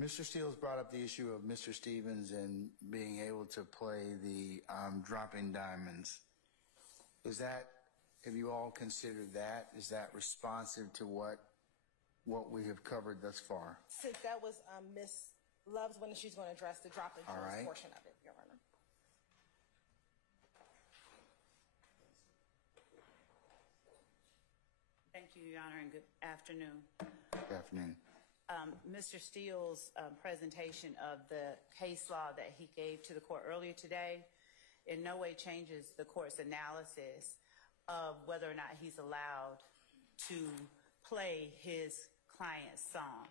Mr. Steele's brought up the issue of Mr. Stevens and being able to play the dropping diamonds. Have you all considered that? Is that responsive to what we have covered thus far? Since that was Ms. Love's when she's going to address the dropping jewels portion of it, Your Honor. Thank you, Your Honor, and good afternoon. Good afternoon. Mr. Steele's presentation of the case law that he gave to the court earlier today in no way changes the court's analysis of whether or not he's allowed to play his client's song.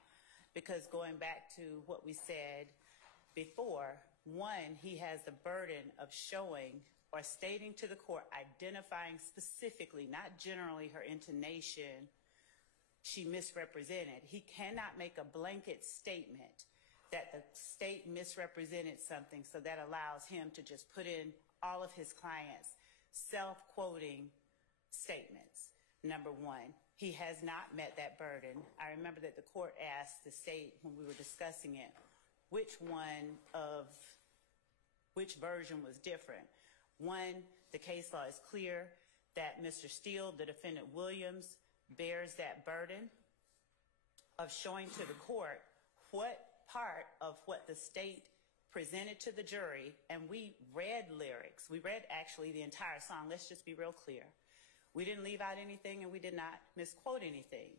Because going back to what we said before, one, he has the burden of showing or stating to the court, identifying specifically, not generally her intonation, she misrepresented. He cannot make a blanket statement that the state misrepresented something, so that allows him to just put in all of his clients' self-quoting statements. Number one, he has not met that burden. I remember that the court asked the state when we were discussing it, which version was different. One, the case law is clear that Mr. Steele, the defendant Williams, bears that burden of showing to the court what part of what the state presented to the jury, and we read lyrics. We read actually the entire song. Let's just be real clear. We didn't leave out anything and we did not misquote anything.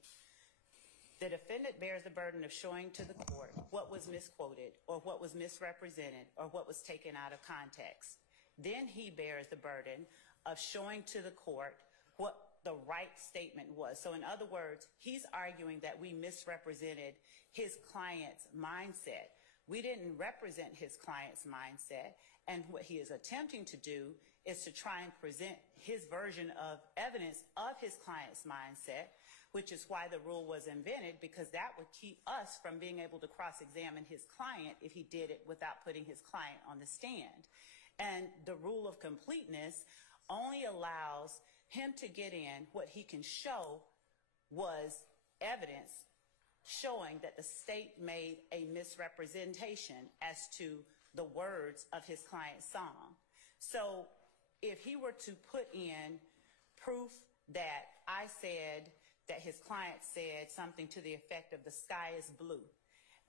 The defendant bears the burden of showing to the court what was misquoted or what was misrepresented or what was taken out of context. Then he bears the burden of showing to the court what the right statement was. So in other words, he's arguing that we misrepresented his client's mindset. We didn't represent his client's mindset, and what he is attempting to do is to try and present his version of evidence of his client's mindset, which is why the rule was invented, because that would keep us from being able to cross-examine his client if he did it without putting his client on the stand. And the rule of completeness only allows him to get in what he can show was evidence showing that the state made a misrepresentation as to the words of his client's song. So if he were to put in proof that I said that his client said something to the effect of the sky is blue,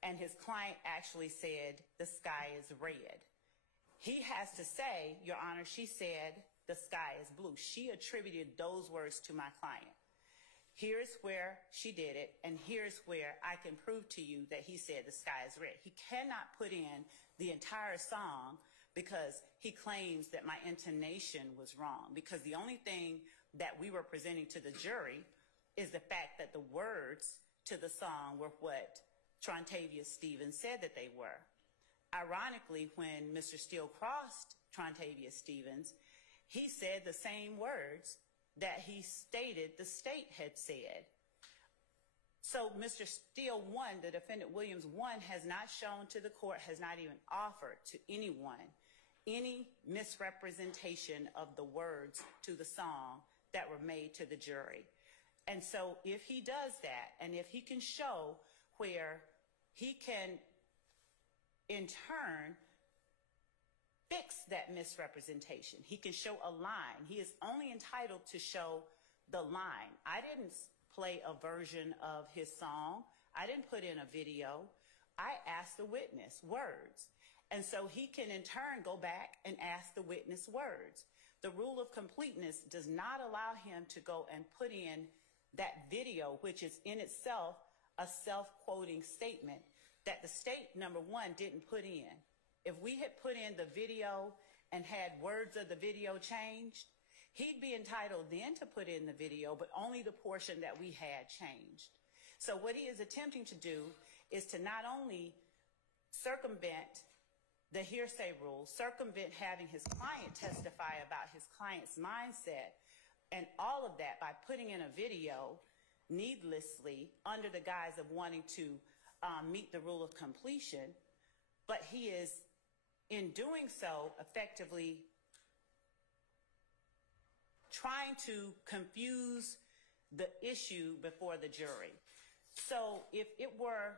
and his client actually said the sky is red, he has to say, Your Honor, she said the sky is blue. She attributed those words to my client. Here's where she did it, and here's where I can prove to you that he said the sky is red. He cannot put in the entire song because he claims that my intonation was wrong, because the only thing that we were presenting to the jury is the fact that the words to the song were what Trontavia Stevens said that they were. Ironically, when Mr. Steele crossed Trontavia Stevens, he said the same words that he stated the state had said. So Mr. Steele, one, the defendant Williams, one, has not shown to the court, has not even offered to anyone any misrepresentation of the words to the song that were made to the jury. And so if he does that, and if he can show where he can in turn fix that misrepresentation, he can show a line. He is only entitled to show the line. I didn't play a version of his song. I didn't put in a video. I asked the witness words. And so he can in turn go back and ask the witness words. The rule of completeness does not allow him to go and put in that video, which is in itself a self-quoting statement that the state, number one, didn't put in. If we had put in the video and had words of the video changed, he'd be entitled then to put in the video, but only the portion that we had changed. So what he is attempting to do is to not only circumvent the hearsay rule, circumvent having his client testify about his client's mindset, and all of that by putting in a video needlessly under the guise of wanting to meet the rule of completion, but he is in doing so effectively trying to confuse the issue before the jury. So if it were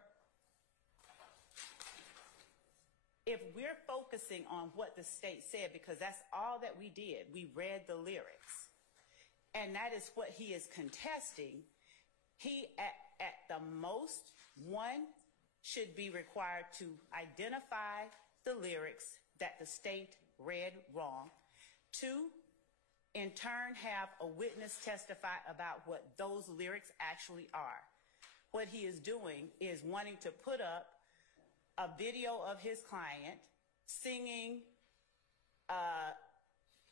if we're focusing on what the state said, because that's all that we did, we read the lyrics, and that is what he is contesting, he at the most, one, should be required to identify the lyrics that the state read wrong. Two, in turn, have a witness testify about what those lyrics actually are. What he is doing is wanting to put up a video of his client singing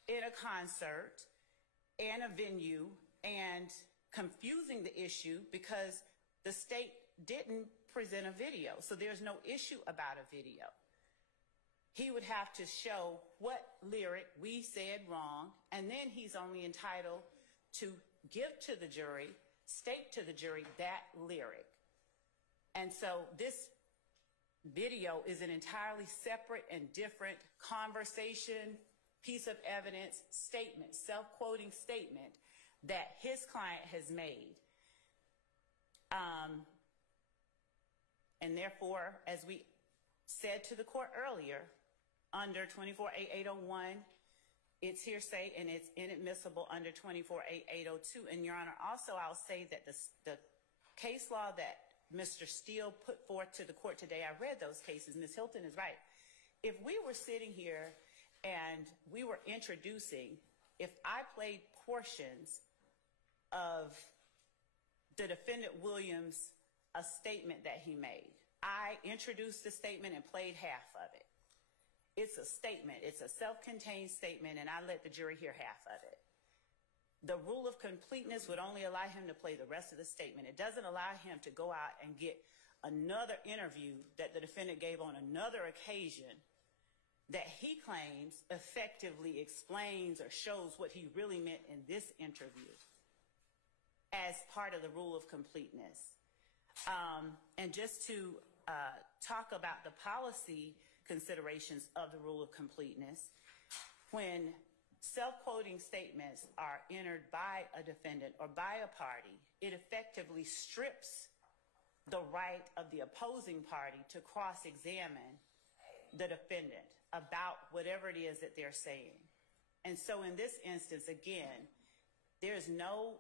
in a concert and a venue and confusing the issue because the state didn't present a video. So there's no issue about a video. He would have to show what lyric we said wrong, and then he's only entitled to give to the jury, state to the jury that lyric. And so this video is an entirely separate and different conversation, piece of evidence, statement, self-quoting statement that his client has made. And therefore, as we said to the court earlier, under 24A801, it's hearsay and it's inadmissible under 24A802. And Your Honor, also I'll say that the case law that Mr. Steele put forth to the court today, I read those cases. Ms. Hilton is right. If we were sitting here and we were introducing, if I played portions of the defendant Williams, a statement that he made, I introduced the statement and played half of it. It's a statement. It's a self-contained statement, and I let the jury hear half of it. The rule of completeness would only allow him to play the rest of the statement. It doesn't allow him to go out and get another interview that the defendant gave on another occasion that he claims effectively explains or shows what he really meant in this interview as part of the rule of completeness. And just to talk about the policy considerations of the rule of completeness, when self-quoting statements are entered by a defendant or by a party, it effectively strips the right of the opposing party to cross-examine the defendant about whatever it is that they're saying. And so in this instance, again, there's nothing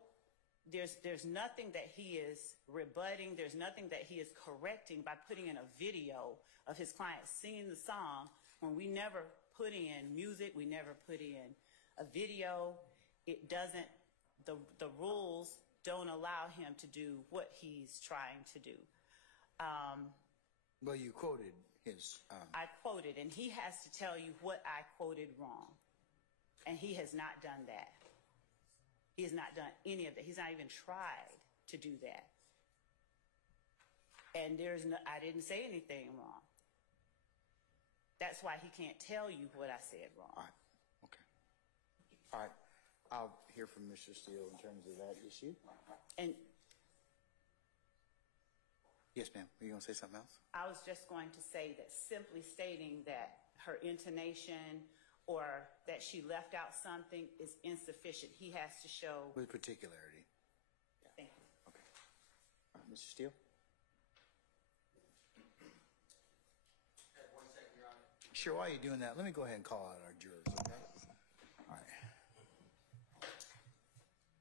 that he is rebutting. There's nothing that he is correcting by putting in a video of his client singing the song when we never put in music. We never put in a video. It doesn't, the rules don't allow him to do what he's trying to do. Well, you quoted his... I quoted, and he has to tell you what I quoted wrong. And he has not done that. He has not done any of that. He's not even tried to do that. And I didn't say anything wrong. That's why he can't tell you what I said wrong. All right. Okay. All right. I'll hear from Mr. Steele in terms of that issue. And yes, ma'am. Were you going to say something else? I was just going to say that simply stating that her intonation or that she left out something is insufficient. He has to show... With particularity. Thank you. Okay. All right, Mr. Steele? 1 second, Your Honor. Sure, while you're doing that, let me go ahead and call out our jurors, okay?